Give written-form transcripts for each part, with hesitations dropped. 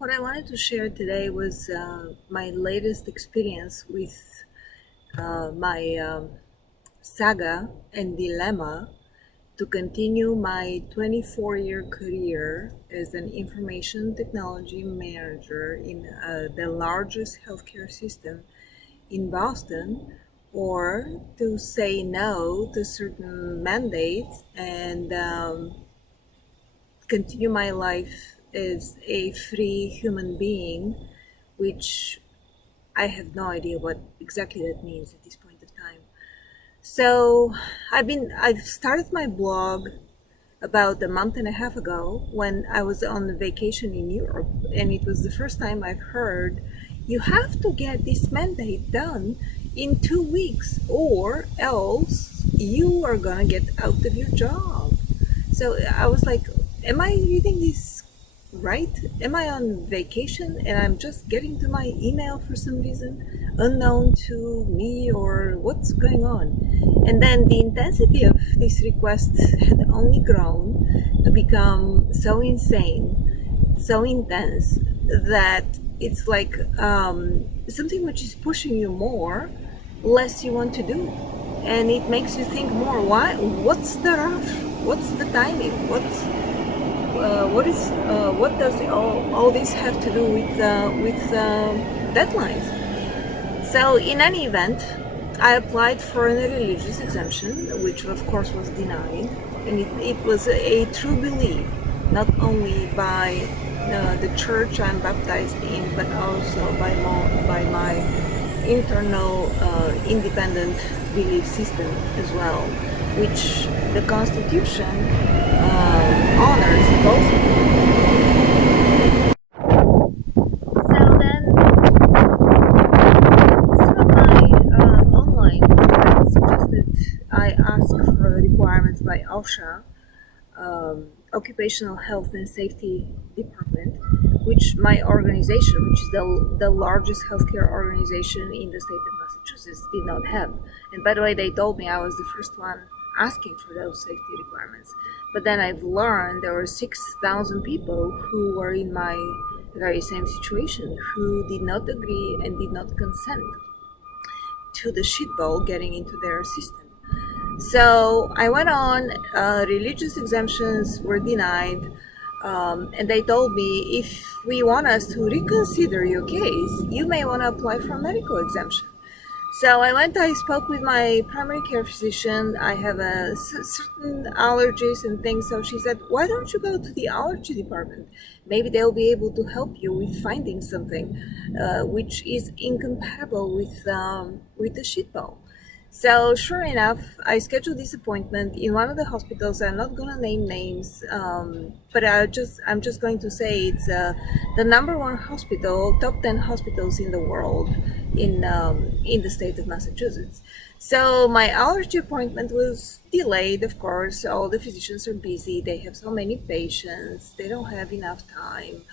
What I wanted to share today was my latest experience with my saga and dilemma to continue my 24-year career as an information technology manager in the largest healthcare system in Boston, or to say no to certain mandates and continue my life as a free human being, which I have no idea what exactly that means at this point of time. So I've started my blog about a month and a half ago when I was on vacation in Europe, and it was the first time I've heard you have to get this mandate done in 2 weeks or else you are gonna get out of your job. So I was like, am I reading this right? Am I on vacation and I'm just getting to my email for some reason unknown to me, or what's going on? And then the intensity of this request had only grown to become so insane, so intense, that it's like something which is pushing you more, less you want to do. And it makes you think more, why? What's the rush? What's the timing? What does all this have to do with deadlines? So in any event, I applied for a religious exemption, which of course was denied, and it was a true belief, not only by the church I'm baptized in, but also by my internal independent belief system as well, which the Constitution honors both of them. So then, some of my online suggested I ask for requirements by OSHA, Occupational Health and Safety Department, which my organization, which is the largest healthcare organization in the state of Massachusetts, did not have. And by the way, they told me I was the first one asking for those safety requirements. But then I've learned there were 6,000 people who were in my very same situation, who did not agree and did not consent to the shitball getting into their system. So I went on, religious exemptions were denied, and they told me, if we want us to reconsider your case, you may want to apply for a medical exemption. So I spoke with my primary care physician. I have certain allergies and things. So she said, why don't you go to the allergy department? Maybe they'll be able to help you with finding something which is incompatible with the shitball. So sure enough, I scheduled this appointment in one of the hospitals. I'm not gonna name names, but I'm just going to say it's the number one hospital, top 10 hospitals in the world, in the state of Massachusetts. So my allergy appointment was delayed. Of course, all the physicians are busy. They have so many patients. They don't have enough time.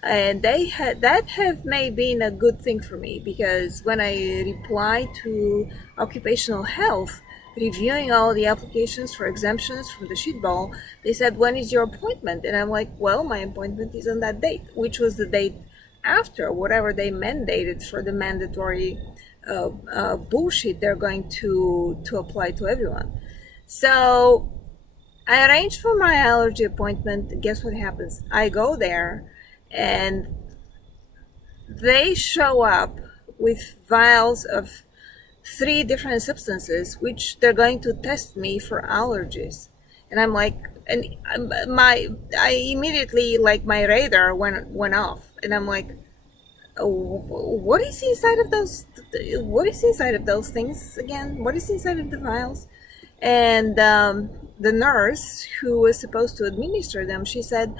And that have may been a good thing for me, because when I replied to occupational health, reviewing all the applications for exemptions from the shitball, they said, when is your appointment? And I'm like, well, my appointment is on that date, which was the date after whatever they mandated for the mandatory bullshit they're going to apply to everyone. So I arranged for my allergy appointment. Guess what happens? I go there, and they show up with vials of 3 different substances which they're going to test me for allergies. And I'm like, and I immediately, like, my radar went off, and I'm like, what is inside of those things again? What is inside of the vials? And the nurse who was supposed to administer them, she said,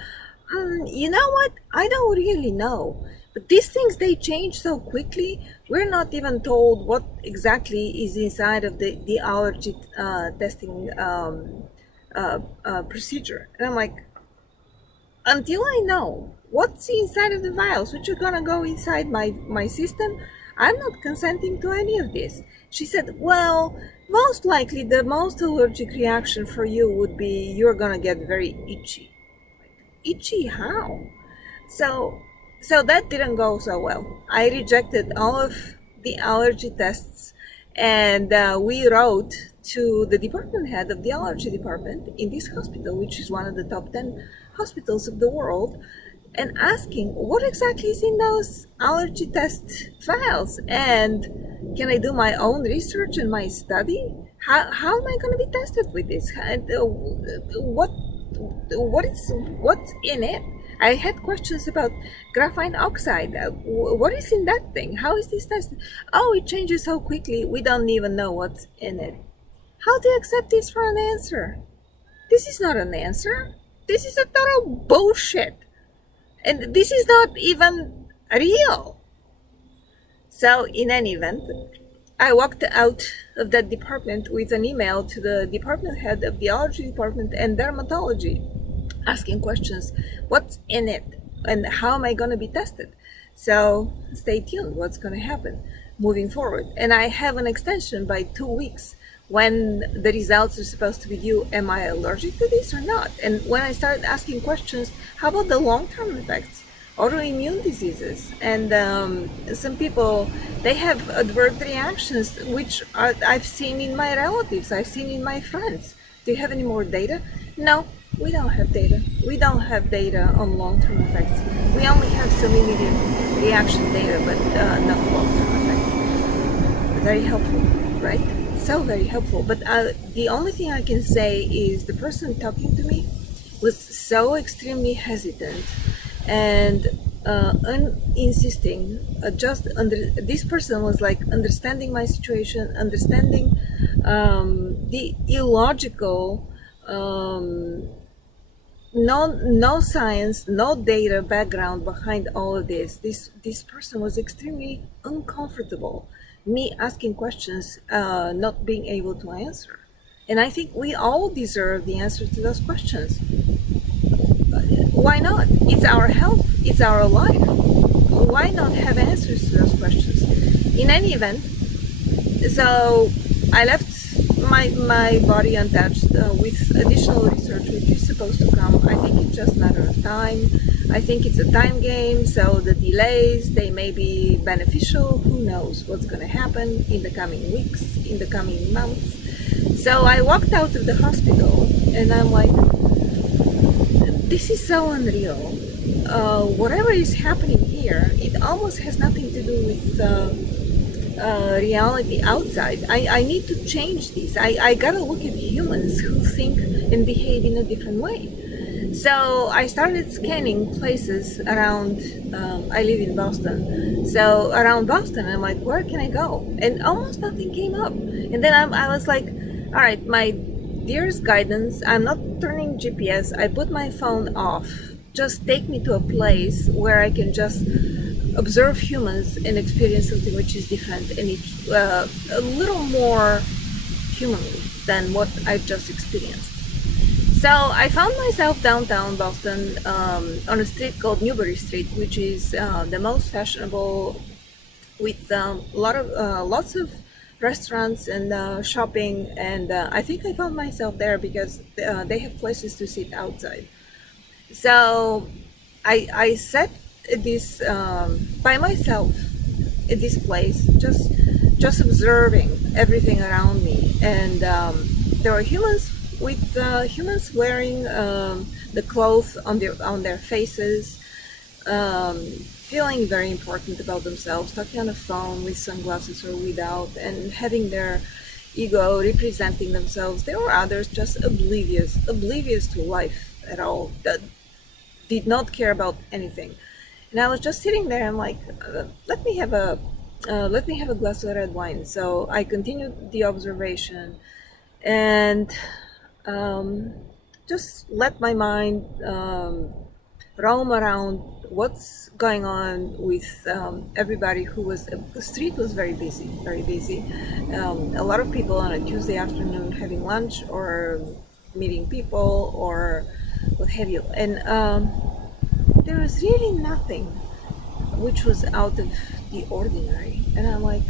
you know what? I don't really know. But these things, they change so quickly. We're not even told what exactly is inside of the allergy testing procedure. And I'm like, until I know what's inside of the vials, which are gonna go inside my system, I'm not consenting to any of this. She said, well, most likely the most allergic reaction for you would be you're gonna get very itchy. Itchy how? So So that didn't go so well. I rejected all of the allergy tests, and we wrote to the department head of the allergy department in this hospital, which is one of the top 10 hospitals of the world, and asking what exactly is in those allergy test files, and can I do my own research and my study? How am I going to be tested with this? And, what's in it? I had questions about graphene oxide. What is in that thing? How is this tested? Oh, it changes so quickly, we don't even know what's in it. How do you accept this for an answer? This is not an answer. This is a total bullshit. And this is not even real. So, in any event, I walked out of that department with an email to the department head of the allergy department and dermatology, asking questions. What's in it? And how am I going to be tested? So stay tuned. What's going to happen moving forward? And I have an extension by 2 weeks when the results are supposed to be due. Am I allergic to this or not? And when I started asking questions, how about the long-term effects? Autoimmune diseases, and some people, they have adverse reactions, which I've seen in my relatives, I've seen in my friends. Do you have any more data? No, we don't have data. We don't have data on long-term effects. We only have some immediate reaction data, but not long-term effects. Very helpful, right? So very helpful. But the only thing I can say is the person talking to me was so extremely hesitant and insisting, this person was like understanding my situation, understanding the illogical, no science, no data background behind all of this. This person was extremely uncomfortable me asking questions, not being able to answer. And I think we all deserve the answers to those questions. Why not? It's our health, it's our life. Why not have answers to those questions? In any event, so I left my body untouched with additional research which is supposed to come. I think it's just a matter of time. I think it's a time game, so the delays, they may be beneficial. Who knows what's going to happen in the coming weeks, in the coming months. So I walked out of the hospital and I'm like, this is so unreal. Whatever is happening here, it almost has nothing to do with reality outside. I need to change this. I gotta look at humans who think and behave in a different way. So I started scanning places around, I live in Boston, so around Boston, I'm like, where can I go? And almost nothing came up. And then I was like, all right, my dearest guidance, I'm not turning GPS, I put my phone off. Just take me to a place where I can just observe humans and experience something which is different and a little more humanly than what I've just experienced. So I found myself downtown Boston on a street called Newbury Street, which is the most fashionable, with lots of restaurants and shopping, and I think I found myself there because they have places to sit outside. So I sat at this by myself at this place, just observing everything around me, and there were humans wearing the clothes on their faces, feeling very important about themselves, talking on the phone with sunglasses or without, and having their ego representing themselves. There were others just oblivious to life at all, that did not care about anything. And I was just sitting there. I'm like, let me have a glass of red wine. So I continued the observation and just let my mind roam around what's going on with everybody who was. The street was very busy, very busy. A lot of people on a Tuesday afternoon having lunch or meeting people or what have you. And there was really nothing which was out of the ordinary. And I'm like,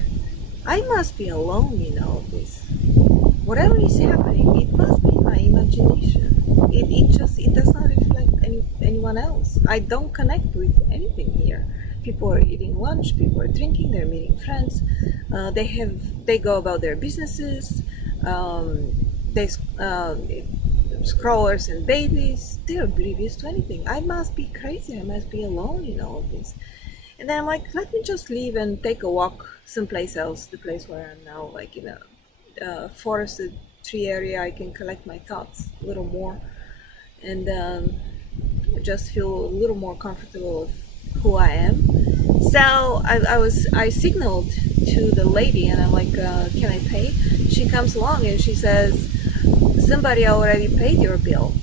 I must be alone in all of this. Whatever is happening, it must be my imagination. It does not reflect any anyone else. I don't connect with anything here. People are eating lunch, people are drinking, they're meeting friends, they go about their businesses, they scrollers and babies, they're oblivious to anything. I must be crazy, I must be alone in all of this. And then I'm like, let me just leave and take a walk someplace else, the place where I'm now, like in a forested tree area. I can collect my thoughts a little more, and just feel a little more comfortable with who I am. So I signaled to the lady, and I'm like, can I pay? She comes along and she says, somebody already paid your bill.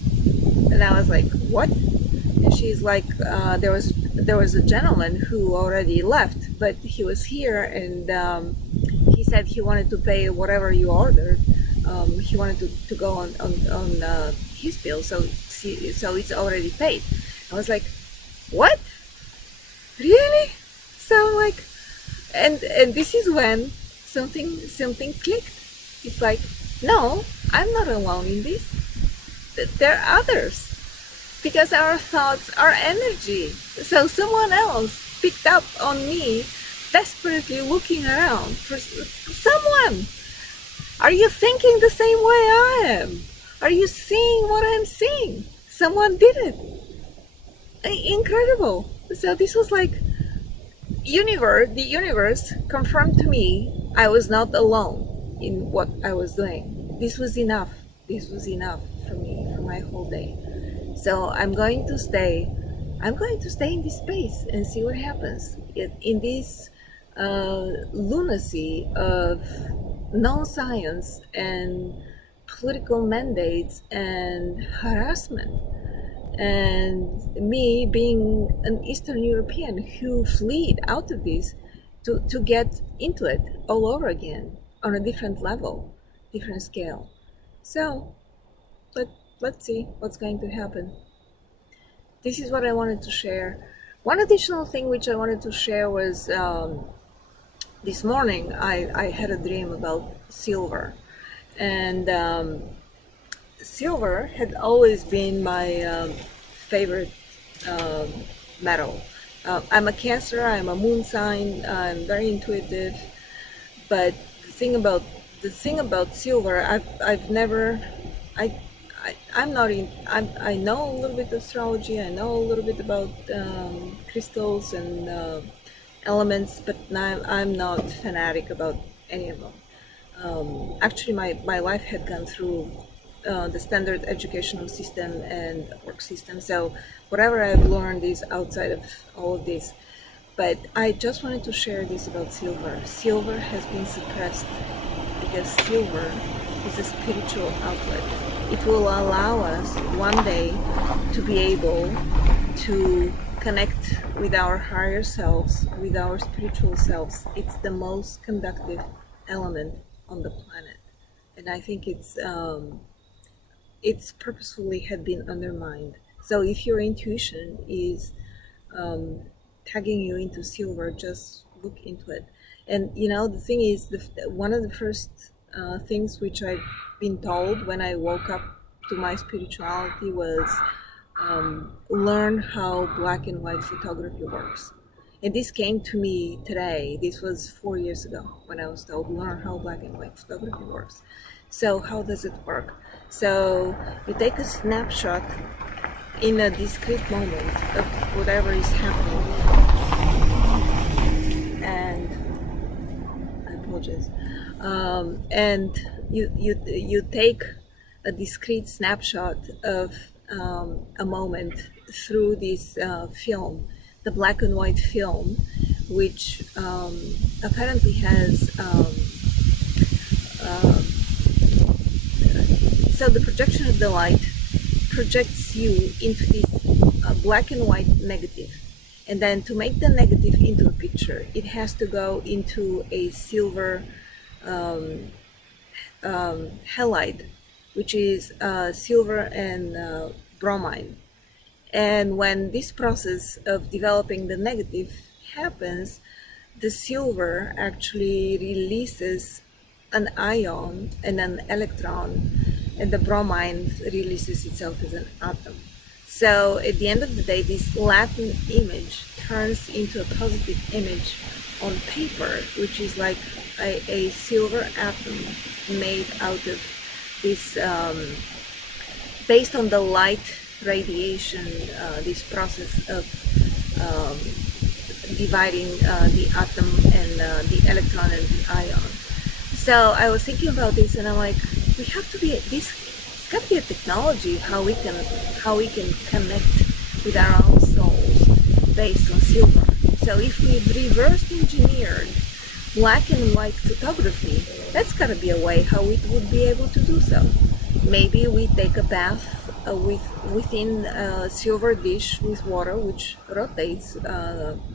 And I was like, what? And she's like, there was a gentleman who already left, but he was here, and he said he wanted to pay whatever you ordered. He wanted to go on his bill, so it's already paid. I was like, what? Really? So I'm like, and this is when something clicked. It's like, no, I'm not alone in this. There are others, because our thoughts are energy. So someone else picked up on me, desperately looking around for someone. Are you thinking the same way I am? Are you seeing what I'm seeing? Someone did it. Incredible. So this was like the universe confirmed to me I was not alone in what I was doing. This was enough. This was enough for me, for my whole day. So I'm going to stay in this space and see what happens in this lunacy of non-science and political mandates and harassment, and me being an Eastern European who fled out of this to get into it all over again on a different level, different scale. So let's see what's going to happen. This is what I wanted to share. One additional thing which I wanted to share was this morning I had a dream about silver, and silver had always been my favorite metal. I'm a Cancer, I'm a moon sign, I'm very intuitive, but the thing about silver, I've never, I'm not in, I know a little bit of astrology, I know a little bit about crystals and elements, but I'm not fanatic about any of them. Actually, my life had gone through the standard educational system and work system, so whatever I've learned is outside of all of this. But I just wanted to share this about silver. Silver has been suppressed because silver is a spiritual outlet. It will allow us one day to be able to connect with our higher selves, with our spiritual selves. It's the most conductive element on the planet, and I think it's purposefully had been undermined. So if your intuition is tagging you into silver, just look into it. And the thing is, one of the first things which I've been told when I woke up to my spirituality was learn how black and white photography works. And this came to me today. This was 4 years ago when I was told, learn how black and white photography works. So how does it work? So you take a snapshot in a discrete moment of whatever is happening, and I apologize, and you take a discrete snapshot of a moment through this film, the black and white film, which apparently has so the projection of the light projects you into this black and white negative, and then to make the negative into a picture, it has to go into a silver halide, which is silver and bromine. And when this process of developing the negative happens, the silver actually releases an ion and an electron, and the bromine releases itself as an atom. So at the end of the day, this Latin image turns into a positive image on paper, which is like a silver atom made out of this, based on the light radiation, this process of um, dividing the atom and the electron and the ion. So I was thinking about this, and I'm like, we have to be this. It's got to be a technology how we can connect with our own souls based on silver. So if we've reverse engineered black and white photography, that's got to be a way how we would be able to do so. Maybe we take a bath within a silver dish with water, which rotates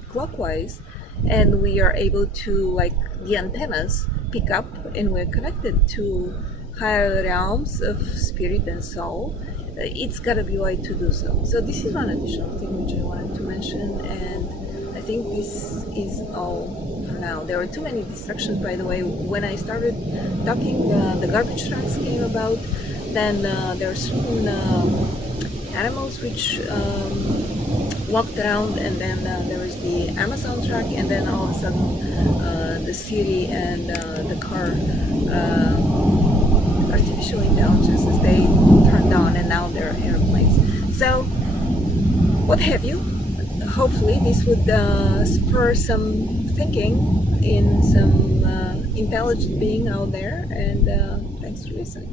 clockwise, and we are able to, like the antennas, pick up, and we're connected to higher realms of spirit and soul. It's got to be a way to do so. So this is one additional thing which I wanted to mention, and I think this is all for now. There were too many distractions, by the way. When I started talking, the garbage trucks came about. Then there are certain animals which walked around, and then there was the Amazon truck, and then all of a sudden the city and the car artificial intelligences, they turned on, and now they're airplanes. So what have you. Hopefully this would spur some thinking in some intelligent being out there, and thanks for listening.